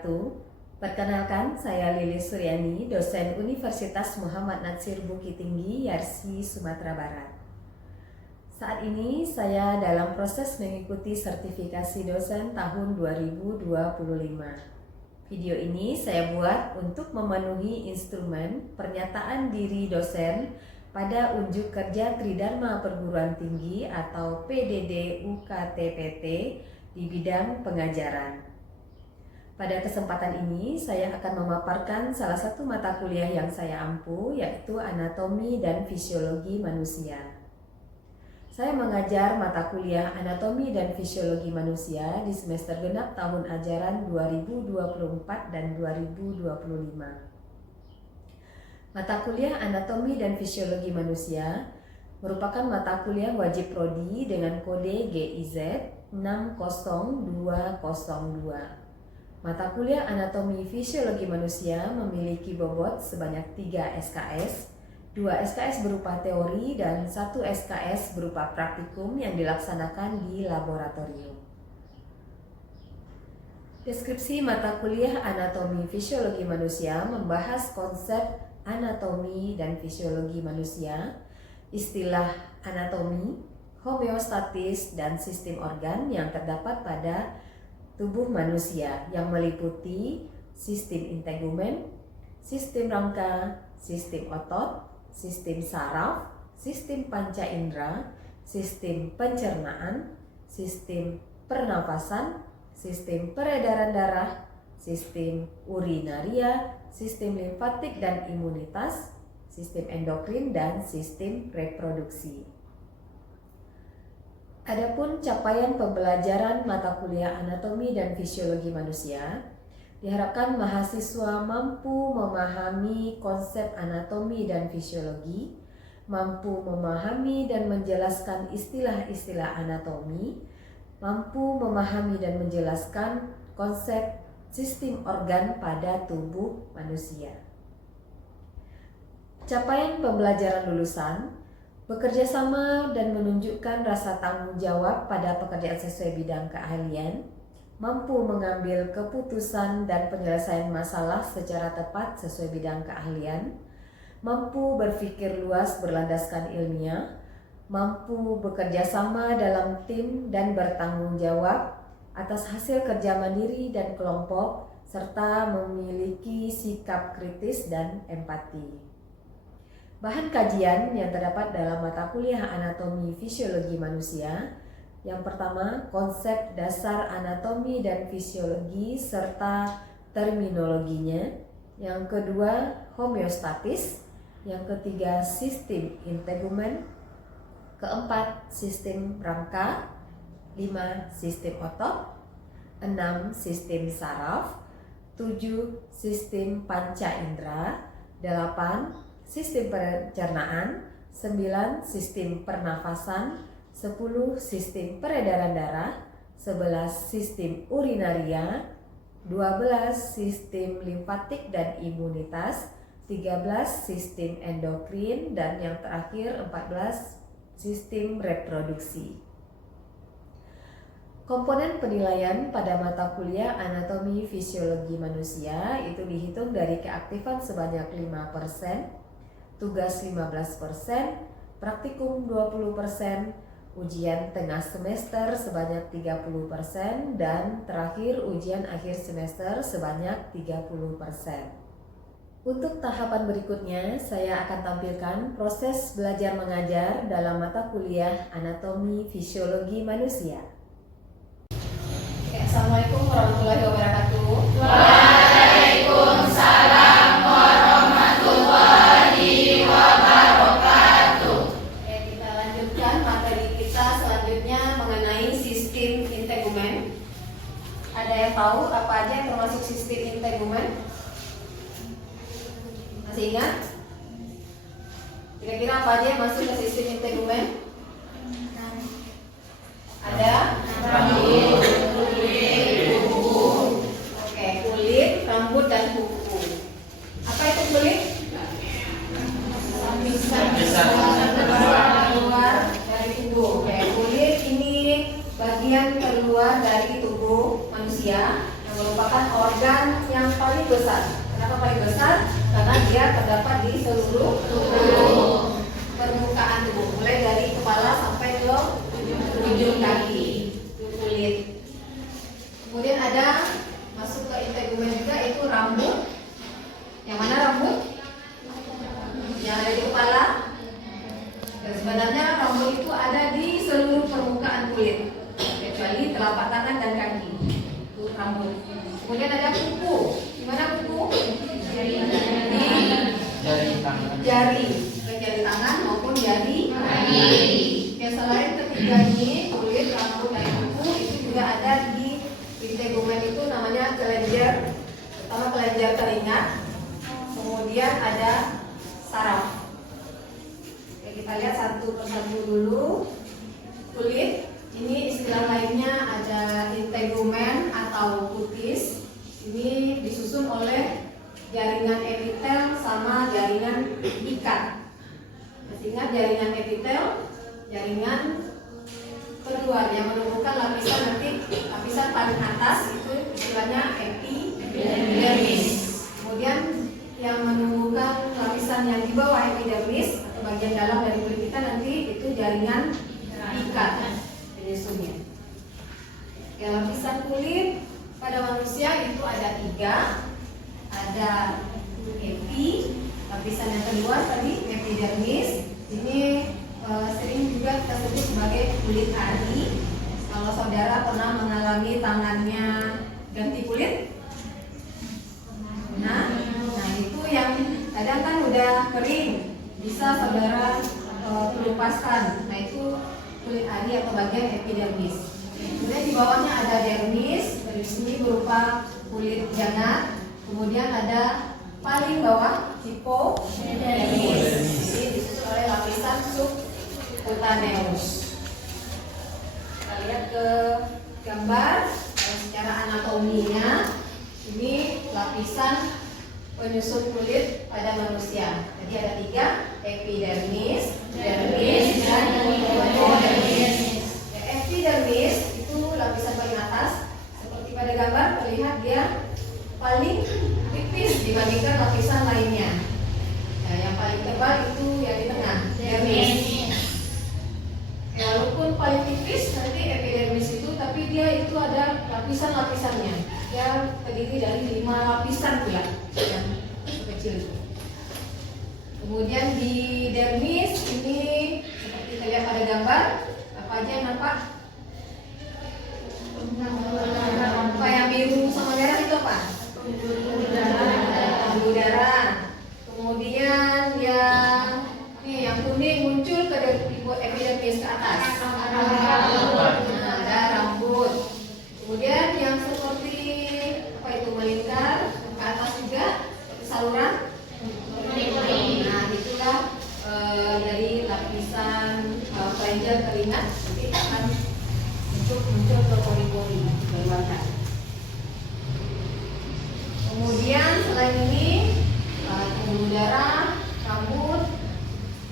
wabarakatuh. Perkenalkan, saya Lilis Suryani, dosen Universitas Muhammad Natsir Bukit Tinggi, Yarsi, Sumatera Barat. Saat ini saya dalam proses mengikuti sertifikasi dosen tahun 2025. Video ini saya buat untuk memenuhi instrumen pernyataan diri dosen pada unjuk kerja Tridharma Perguruan Tinggi atau PDD UKTPT di bidang pengajaran. Pada kesempatan ini saya akan memaparkan salah satu mata kuliah yang saya ampu, yaitu Anatomi dan Fisiologi Manusia. Saya mengajar mata kuliah Anatomi dan Fisiologi Manusia di semester genap tahun ajaran 2024 dan 2025. Mata kuliah Anatomi dan Fisiologi Manusia merupakan mata kuliah wajib prodi dengan kode GIZ 60202. Mata kuliah Anatomi Fisiologi Manusia memiliki bobot sebanyak 3 SKS, 2 SKS berupa teori dan 1 SKS berupa praktikum yang dilaksanakan di laboratorium. Deskripsi mata kuliah Anatomi Fisiologi Manusia membahas konsep anatomi dan fisiologi manusia, istilah anatomi, homeostatis, dan sistem organ yang terdapat pada tubuh manusia yang meliputi sistem integumen, sistem rangka, sistem otot, sistem saraf, sistem panca indera, sistem pencernaan, sistem pernafasan, sistem peredaran darah, sistem urinaria, sistem limfatik dan imunitas, sistem endokrin, dan sistem reproduksi. Adapun capaian pembelajaran mata kuliah Anatomi dan Fisiologi Manusia, diharapkan mahasiswa mampu memahami konsep anatomi dan fisiologi, mampu memahami dan menjelaskan istilah-istilah anatomi, mampu memahami dan menjelaskan konsep sistem organ pada tubuh manusia. Capaian pembelajaran lulusan bekerja sama dan menunjukkan rasa tanggung jawab pada pekerjaan sesuai bidang keahlian, mampu mengambil keputusan dan penyelesaian masalah secara tepat sesuai bidang keahlian, mampu berpikir luas berlandaskan ilmiah, mampu bekerja sama dalam tim dan bertanggung jawab atas hasil kerja mandiri dan kelompok, serta memiliki sikap kritis dan empati. Bahan kajian yang terdapat dalam mata kuliah Anatomi Fisiologi Manusia, yang pertama, konsep dasar anatomi dan fisiologi serta terminologinya. Yang kedua, homeostatis. Yang ketiga, sistem integumen. Keempat, sistem rangka. 5. Sistem otot. 6. Sistem saraf. 7. Sistem panca indera. 8. Sistem pencernaan. 9. Sistem pernafasan. 10. Sistem peredaran darah. 11. Sistem urinaria. 12. Sistem limfatik dan imunitas. 13. Sistem endokrin. Dan yang terakhir 14. Sistem reproduksi. Komponen penilaian pada mata kuliah Anatomi Fisiologi Manusia itu dihitung dari keaktifan sebanyak 5%, tugas 15%, praktikum 20%, ujian tengah semester sebanyak 30%, dan terakhir ujian akhir semester sebanyak 30%. Untuk tahapan berikutnya, saya akan tampilkan proses belajar mengajar dalam mata kuliah Anatomi Fisiologi Manusia. Assalamualaikum warahmatullahi wabarakatuh. Waalaikumsalam warahmatullahi wabarakatuh. Kita lanjutkan materi kita selanjutnya mengenai sistem integumen. Ada yang tahu apa aja yang termasuk sistem integumen? Masih ingat? Kira-kira apa aja yang masuk ke sistem integumen? Ada rambut, kulit, kuku. Oke, kulit, rambut, dan kuku. Apa itu kulit? Lapisan terluar dari tubuh. Oke, kulit ini bagian terluar dari tubuh manusia yang merupakan organ besar. Kenapa paling besar? Karena dia terdapat di seluruh permukaan tubuh, mulai dari kepala sampai ke ujung kaki, itu kulit. Kemudian ada masuk ke integumen juga, itu rambut. Yang mana rambut? Yang ada di kepala. Dan sebenarnya rambut itu ada di seluruh permukaan kulit, kecuali telapak tangan dan kaki. Itu rambut. Kemudian ada kuku. Di mana kuku? Di jari, baik jari tangan maupun jari kaki. Ya, selain ketiga ini, kulit, rambut, dan kuku, itu juga ada di integumen itu namanya kelenjar. Pertama kelenjar teringat, kemudian ada saraf. Oke, kita lihat satu persatu dulu. Kulit, ini istilah lainnya ada integumen atau kutis. Ini disusun oleh jaringan epitel sama jaringan ikat. Masih ingat jaringan epitel? Jaringan keluar yang menumbuhkan lapisan, nanti lapisan paling atas itu istilahnya epidermis. Kemudian yang menumbuhkan lapisan yang di bawah epidermis atau bagian dalam dari kulit kita nanti itu jaringan ikat penyusunnya. Ya, lapisan kulit pada manusia itu ada 3. Ada epi, lapisan yang kedua tadi epidermis. Ini sering juga kita sebut sebagai kulit ari. Kalau saudara pernah mengalami tangannya ganti kulit, nah itu yang kadang kan udah kering, bisa saudara pelupaskan. Nah itu kulit ari atau bagian epidermis. Kemudian di bawahnya ada dermis, dari sini berupa kulit jangat. Kemudian ada paling bawah hipodermis, ini disusun oleh lapisan subcutaneous. Kita lihat ke gambar secara anatominya. Ini lapisan penyusun kulit pada manusia. Jadi ada 3, epidermis, dermis, dan hipodermis. Ya, epidermis itu lapisan paling atas. Seperti pada gambar terlihat dia paling tipis dibandingkan lapisan lainnya. Nah, yang paling tebal itu yang di tengah, dermis. Ya, walaupun paling tipis nanti epidermis itu, tapi dia itu ada lapisan-lapisannya. Dia terdiri dari 5 lapisan pula yang kecil itu. Kemudian di dermis ini seperti kita lihat pada gambar, apa aja yang nampak? Apa yang biru sama merah itu apa? Pembuluh darah. Kemudian yang kuning muncul ke epidermis ke atas. Nah, ada rambut. Kemudian yang seperti apa itu melingkar ke atas juga saluran. Nah, itulah dari lapisan kelenjar teringat, nanti akan muncul ke pori-pori keluarkan. Kemudian selain ini pembuluh darah, rambut,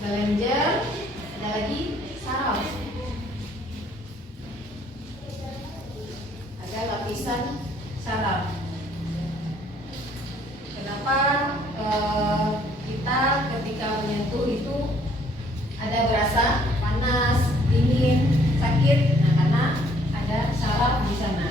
kelenjar, ada lagi saraf. Ada lapisan saraf. Kenapa kita ketika menyentuh itu ada berasa panas, dingin, sakit? Nah, karena ada saraf di sana.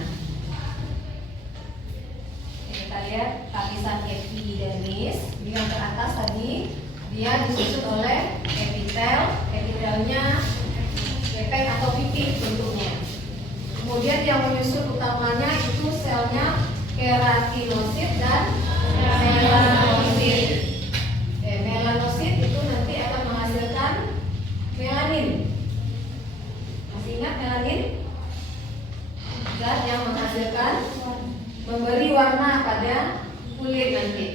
Kita lihat lapisan epidermis, yang ke atas tadi dia disusun oleh epitel. Epitelnya lepek atau pipih bentuknya. Kemudian yang menyusun utamanya itu selnya keratinosit dan melanosit. Melanosit itu nanti akan menghasilkan melanin. Masih ingat melanin? Zat yang menghasilkan, memberi warna pada kulit nanti.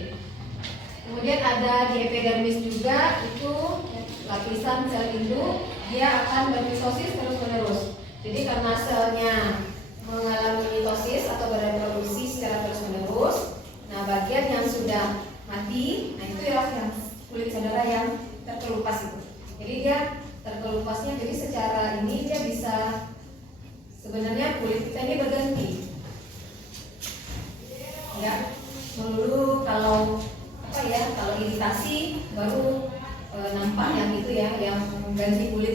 Kemudian ada di epidermis juga, itu lapisan sel induk, dia akan bermitosis terus-menerus. Jadi karena selnya mengalami mitosis atau bereproduksi secara terus-menerus, nah bagian yang sudah mati, nah itu ya yang kulit saudara yang terkelupas itu. Jadi dia terkelupasnya, jadi secara ini dia bisa, sebenarnya kulit kita ini berganti, ya, melulu kalau kalau iritasi baru nampak yang itu ya, yang ganti kulit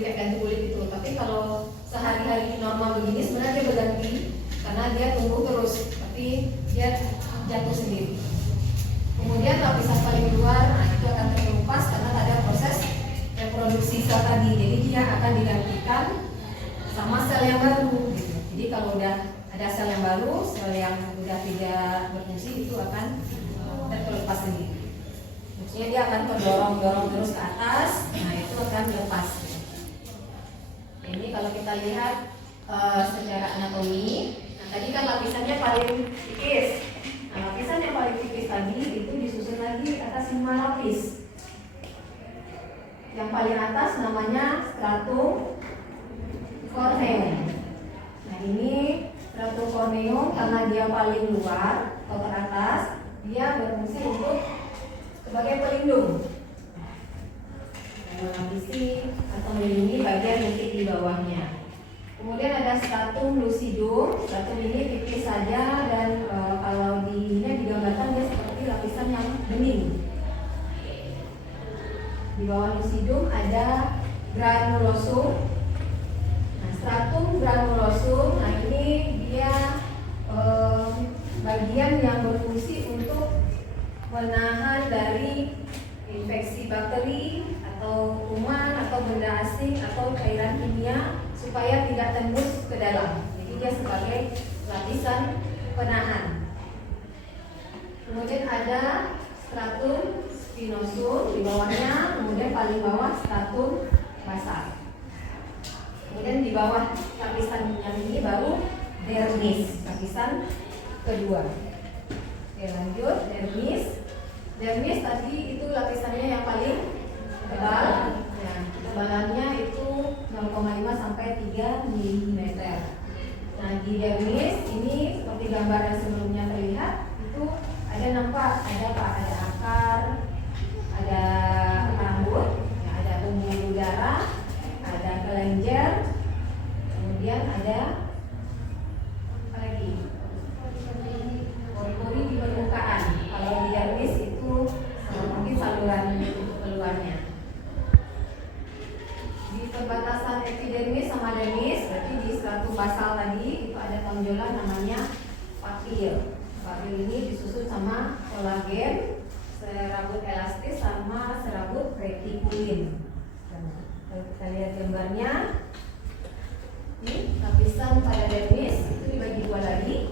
itu. Tapi kalau sehari-hari normal begini sebenarnya dia berganti karena dia tumbuh terus, tapi dia jatuh sendiri. Kemudian lapisan paling luar, itu akan terkelupas karena ada proses reproduksi sel tadi. Jadi dia akan digantikan sama sel yang baru. Gitu. Jadi kalau udah ada sel yang baru, sel yang udah tidak berfungsi itu akan terkelupas sendiri. Maksudnya dia akan terdorong terus ke atas, nah itu akan lepas. Ini kalau kita lihat secara anatomi, nah tadi kan lapisannya paling tipis. Nah lapisan yang paling tipis tadi itu disusun lagi atas 5 lapis. Yang paling atas namanya stratum corneum. Nah ini stratum corneum karena dia paling luar atau teratas, dia berfungsi untuk sebagai pelindung, melapisi atau melindungi bagian lentik di bawahnya. Kemudian ada stratum lucidum. Stratum ini tipis saja dan kalau di ini digambarkan dia seperti lapisan yang bening. Di bawah lucidum ada granulosum. Nah, stratum granulosum, nah ini dia bagian yang berfungsi untuk menahan dari infeksi bakteri atau kuman atau benda asing atau cairan kimia supaya tidak tembus ke dalam. Jadi dia sebagai lapisan penahan. Kemudian ada stratum spinosum di bawahnya, kemudian paling bawah stratum basal. Kemudian di bawah lapisan yang ini baru dermis, lapisan kedua. Oke, lanjut dermis. Dermis tadi itu lapisannya yang paling tebal. Ya, ketebalannya itu 0,5 sampai 3 mm. Nah, di dermis ini seperti gambar yang sebelumnya terlihat, itu nampak ada akar, ada rambut, ya, ada pembuluh darah, ada kelenjar, kemudian ada apa lagi? Pori-pori di permukaan. Kalau di dermis itu mungkin saluran keluarnya. Di perbatasan epidermis sama dermis, berarti di stratum basal tadi itu ada tonjolan namanya papil. Papil ini disusun sama kolagen, serabut elastis sama serabut retikulin. Kalau kita lihat gambarnya, ini lapisan pada dermis itu dibagi dua lagi.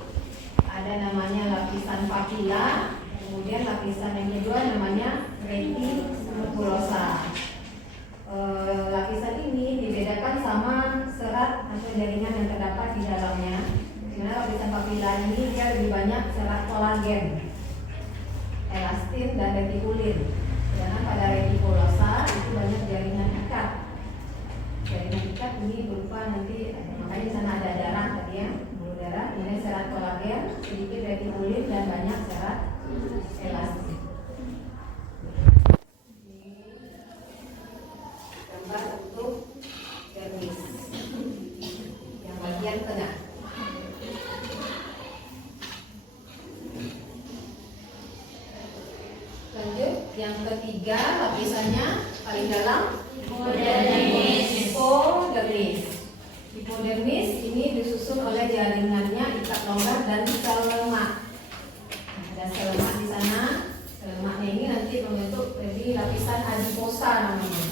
Ada namanya lapisan papila, kemudian lapisan yang kedua namanya retikulosa. Lapisan ini dibedakan sama serat atau jaringan yang terdapat di dalamnya. Dimana lapisan papila ini dia lebih banyak serat kolagen, elastin dan retikulin. Sedangkan pada retikulosa itu banyak jaringan ikat. Jaringan ikat ini berupa nanti, makanya di sana ada darah tadi ya, pembuluh darah, kemudian serat kolagen, sedikit retikulin dan banyak serat elastin. Gambar untuk dermis yang bagian tengah. Lanjut, yang ketiga lapisannya paling dalam hipodermis. Hipodermis ini disusun oleh jaringannya ikat longgar dan sel lemak. Nah, ada sel lemak di sana. Sel lemaknya ini nanti membentuk jadi lapisan adiposa namanya.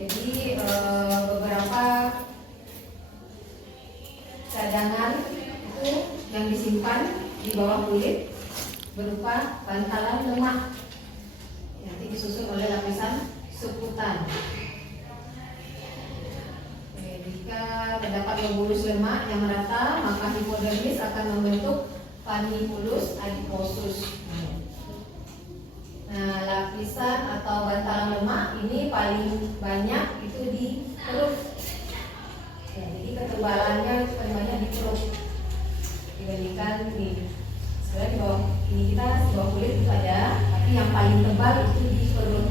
Jadi beberapa cadangan itu yang disimpan di bawah kulit berupa bantalan lemak, nanti disusun oleh lapisan subkutan. Jika terdapat lobulus lemak yang merata, maka hipodermis akan membentuk panipulus adiposus. Nah, lapisan atau bantalan lemak ini paling banyak itu di perut. Ya, jadi ketebalannya paling banyak di perut dibandingkan ini. Sebenarnya di bawah ini kita di bawah kulit itu ada, tapi yang paling tebal itu di perut.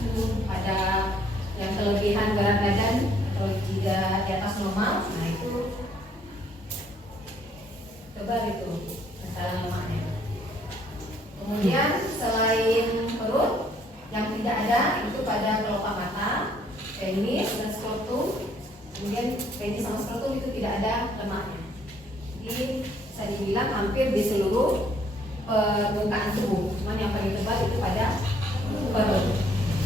Itu ada yang kelebihan berat badan atau jika di atas normal, nah itu tebal itu bantalan lemaknya. Kemudian selain perut, yang tidak ada itu pada kelopak mata, penis dan skrotum. Kemudian penis sama skrotum itu tidak ada lemaknya. Jadi bisa dibilang hampir di seluruh permukaan tubuh. Cuman yang paling tebal itu pada perut.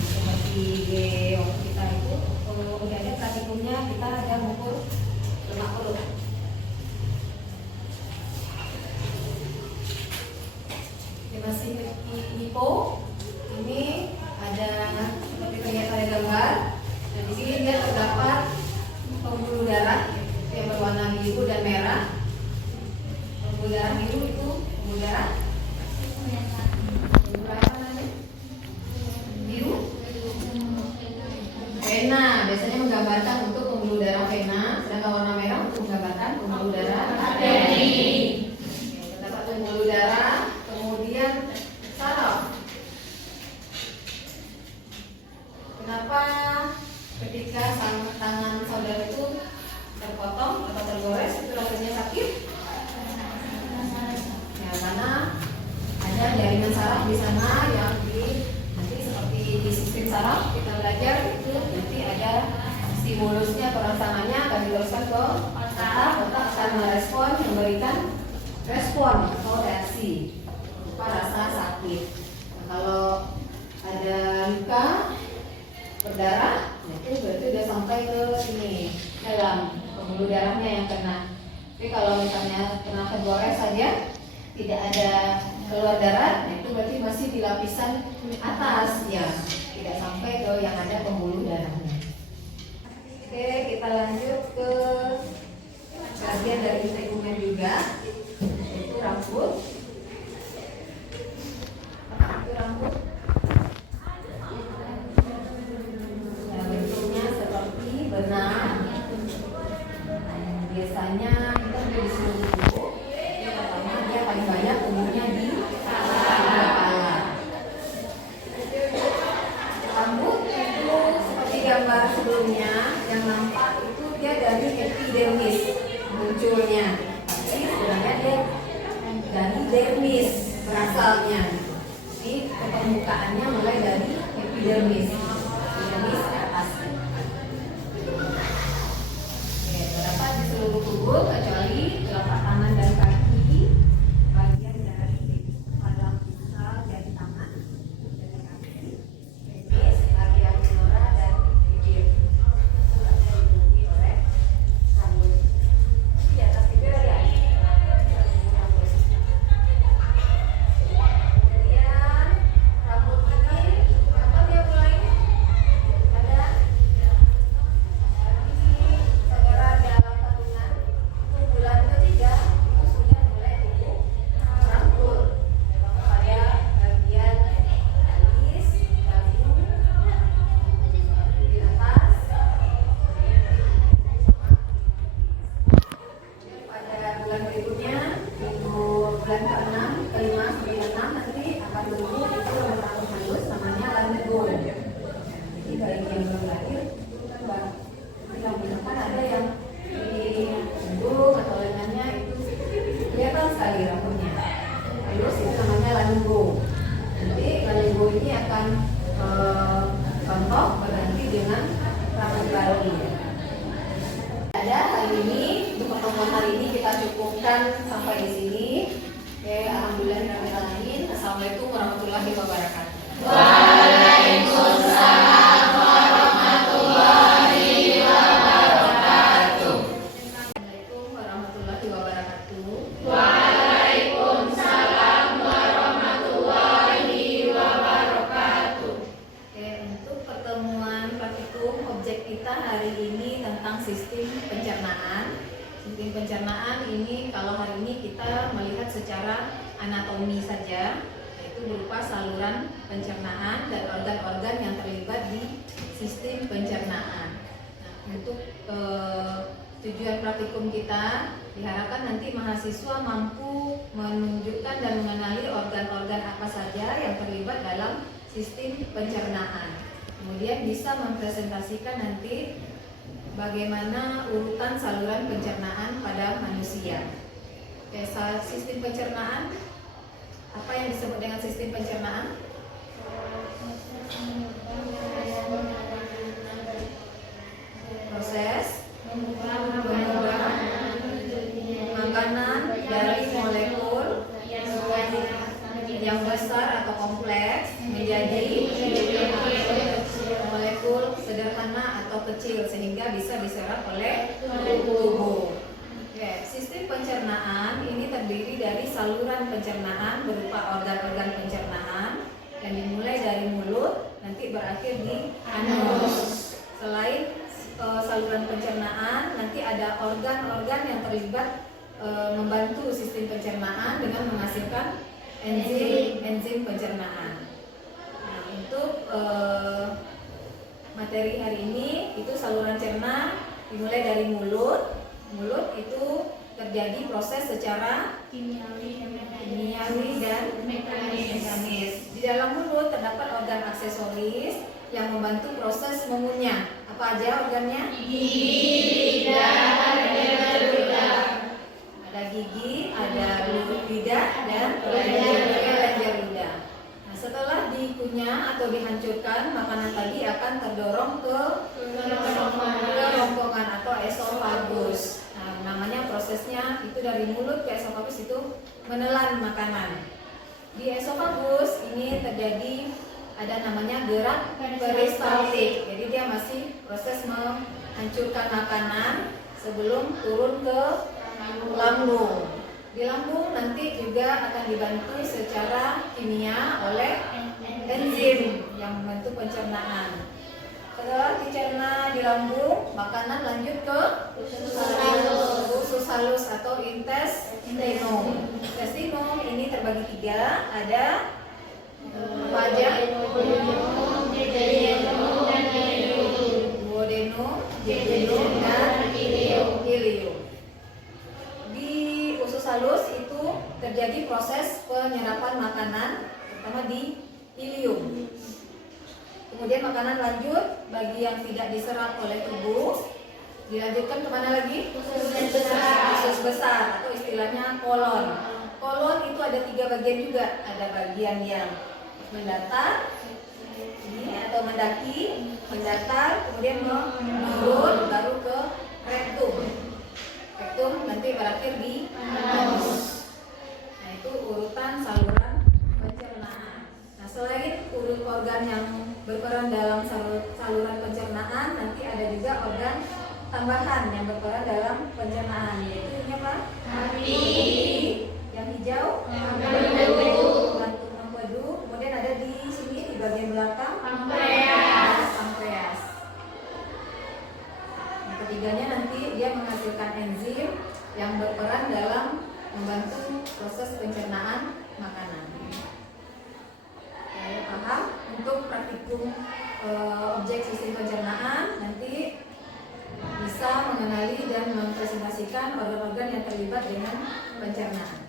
Seperti waktu kita itu udah ada praktikumnya, kita ada mengukur lemak perut. Masih hipo, ini ada seperti terlihat pada gambar. Dan di sini dia terdapat pembuluh darah yang berwarna biru dan merah. Pembuluh darah biru itu pembuluh darah berapa namanya? Biru. Vena biasanya menggambarkan untuk pembuluh darah vena, sedangkan warna merah untuk menggambarkan pembuluh darah arteri. Terdapat pembuluh darah. Kemudian saraf. Kenapa ketika tangan saudara itu terpotong atau tergores itu rasanya sakit? Ya, karena ada jaringan saraf di sana yang nanti seperti di sistem saraf kita belajar itu nanti ada stimulusnya, perangsangannya akan diluruskan ke otak akan merespon, memberikan respon atau reaksi rasa sakit. Nah, kalau ada luka berdarah, itu berarti udah sampai ke sini dalam pembuluh darahnya yang kena. Tapi kalau misalnya kena tergores saja, tidak ada keluar darah, itu berarti masih di lapisan atas ya, tidak sampai ke yang ada pembuluh darahnya. Oke, kita lanjut ke bagian dari integumen juga, yaitu rambut. Rambut ya, bentuknya seperti benang. Biasanya kita ada di seluruh tubuh. Pertama dia paling banyak umumnya di kepala. Rambut itu seperti gambar sebelumnya yang nampak itu dia dari epidermis munculnya. Tapi sebenarnya dia dari dermis berasalnya. Ini permukaannya mulai dari epidermis ke atas. Oke, terdapat di seluruh tubuh kecuali telapak tangan dan kaki, bagian dari pada pusat dari tangan dan kaki, penis, bagian minora dan bibir. Itu ada dilindungi oleh rambut. Di atas bibir ada rambut. Rambut ini kapan dia mulai ada? Jadi segera dalam kandungan itu bulan ketiga itu sudah mulai tumbuh rambut pada bagian alis, dagu, di atas. Pada bulan berikutnya bulan ke-6, ke-5, ke-6 nanti akan tumbuh itu rambut halus namanya lanugo. Jadi bayi yang belum lahir itu kan baru rambut depan ada yang di punggung atau lengannya itu kelihatan sekali rambutnya halus, itu namanya lanugo. Nanti lanugo ini akan rontok berganti dengan rambut baru. Ada hari ini untuk pertemuan hari ini kita cukupkan sampai di sini. Oke, alhamdulillahirobbilalamin. Assalamualaikum warahmatullahi wabarakatuh. Waalaikumsalam warahmatullahi wabarakatuh. Assalamualaikum warahmatullahi wabarakatuh. Waalaikumsalam warahmatullahi wabarakatuh. Oke, untuk pertemuan praktikum objek kita hari ini tentang sistem pencernaan. Sistem pencernaan ini kalau hari ini kita melihat secara anatomi saja, yaitu berupa saluran pencernaan dan organ-organ yang terlibat di sistem pencernaan. Nah, untuk tujuan praktikum kita diharapkan nanti mahasiswa mampu menunjukkan dan mengenali organ-organ apa saja yang terlibat dalam sistem pencernaan. Kemudian bisa mempresentasikan nanti bagaimana urutan saluran pencernaan pada manusia. Oke, sistem pencernaan, apa yang disebut dengan sistem menjadi molekul sederhana atau kecil sehingga bisa diserap oleh tubuh. Oke, sistem pencernaan ini terdiri dari saluran pencernaan berupa organ-organ pencernaan yang dimulai dari mulut nanti berakhir di anus. Selain saluran pencernaan, nanti ada organ-organ yang terlibat membantu sistem pencernaan dengan menghasilkan enzim pencernaan. Nah, untuk materi hari ini itu saluran cerna dimulai dari mulut. Mulut itu terjadi proses secara kimiawi dan mekanis. Di dalam mulut terdapat organ aksesoris yang membantu proses mengunyah. Apa aja organnya? Gigi, lidah, ludah. Ada gigi, ada lidah, dan kelenjar ludah. Nah, setelah dikunyah atau dihancurkan, makanan tadi akan terdorong ke kerongkongan atau esofagus. Nah, namanya prosesnya itu dari mulut ke esofagus itu menelan makanan. Di esofagus ini terjadi ada namanya gerak peristaltik. Jadi dia masih proses menghancurkan makanan sebelum turun ke lambung. Di lambung nanti juga akan dibantu secara kimia oleh enzim yang membantu pencernaan. Setelah dicerna di lambung, makanan lanjut ke usus halus atau intestinum. Intestinum ini terbagi 3, ada apa aja? Duodenum, jejunum, dan ileum. Di usus halus itu terjadi proses penyerapan makanan, terutama di ileum. Kemudian makanan lanjut bagi yang tidak diserap oleh tubuh, dilanjutkan kemana lagi? Usus besar atau istilahnya kolon. Kolon itu ada 3 bagian juga. Ada bagian yang mendatar ini atau mendaki, mendatar, kemudian menurun, baru ke rektum. Rektum nanti berakhir di anus. Nah, itu urutan saluran pencernaan. Nah, selain urut organ yang berperan dalam saluran pencernaan, nanti ada juga organ tambahan yang berperan dalam pencernaan, yaitu ini apa? Hati. Yang hijau? Empedu. Kemudian ada di sini di bagian belakang pankreas. Yang ketiganya nanti dia menghasilkan enzim yang berperan dalam membantu proses pencernaan makanan. Oke, paham? Untuk praktikum objek sistem pencernaan nanti bisa mengenali dan mempresentasikan organ-organ yang terlibat dengan pencernaan.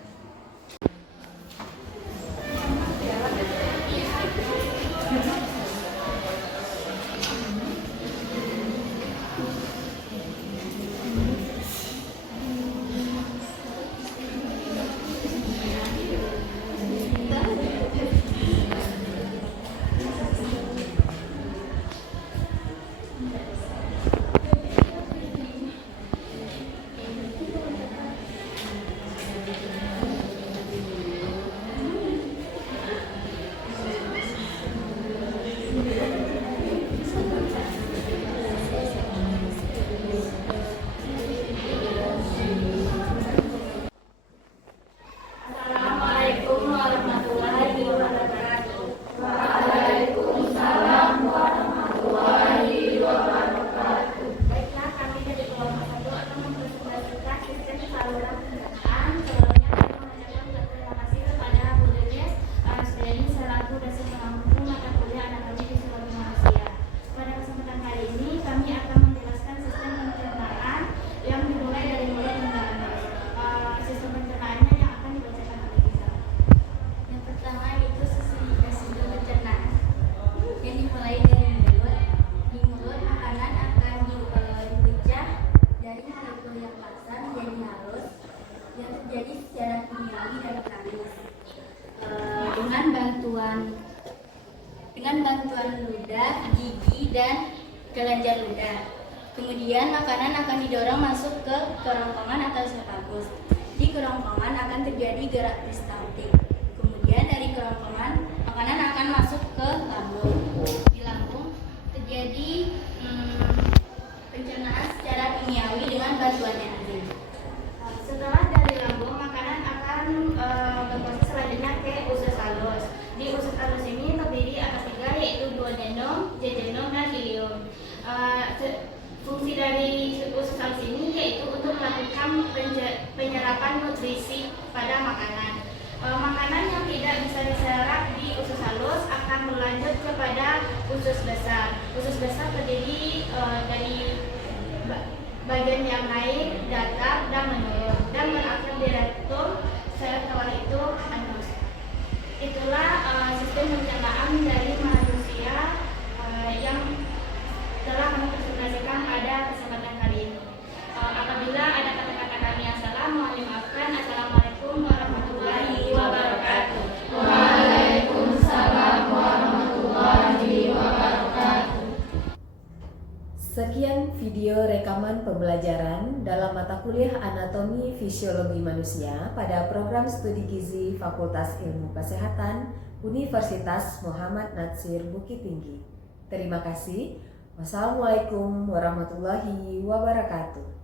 dengan bantuan ludah, gigi, dan kelenjar ludah. Kemudian makanan akan didorong masuk ke kerongkongan atau esofagus. Di kerongkongan akan terjadi gerak peristaltik. Kemudian dari kerongkongan makanan akan masuk Usus besar. Usus besar terdiri dari bagian yang naik, datar, dan menurun, dan berakhir di rektum, setelah itu anus. Itulah sistem pencernaan dari manusia yang telah kami presentasikan pada kesempatan kali ini. Apabila ada kata-kata kami yang salah, mohon dimaafkan. Assalamualaikum warahmatullahi wabarakatuh. Waalaikumsalam warahmatullahi wabarakatuh. Sekian video rekaman pembelajaran dalam mata kuliah Anatomi Fisiologi Manusia pada program studi gizi Fakultas Ilmu Kesehatan Universitas Muhammad Natsir Bukit Tinggi. Terima kasih. Wassalamualaikum warahmatullahi wabarakatuh.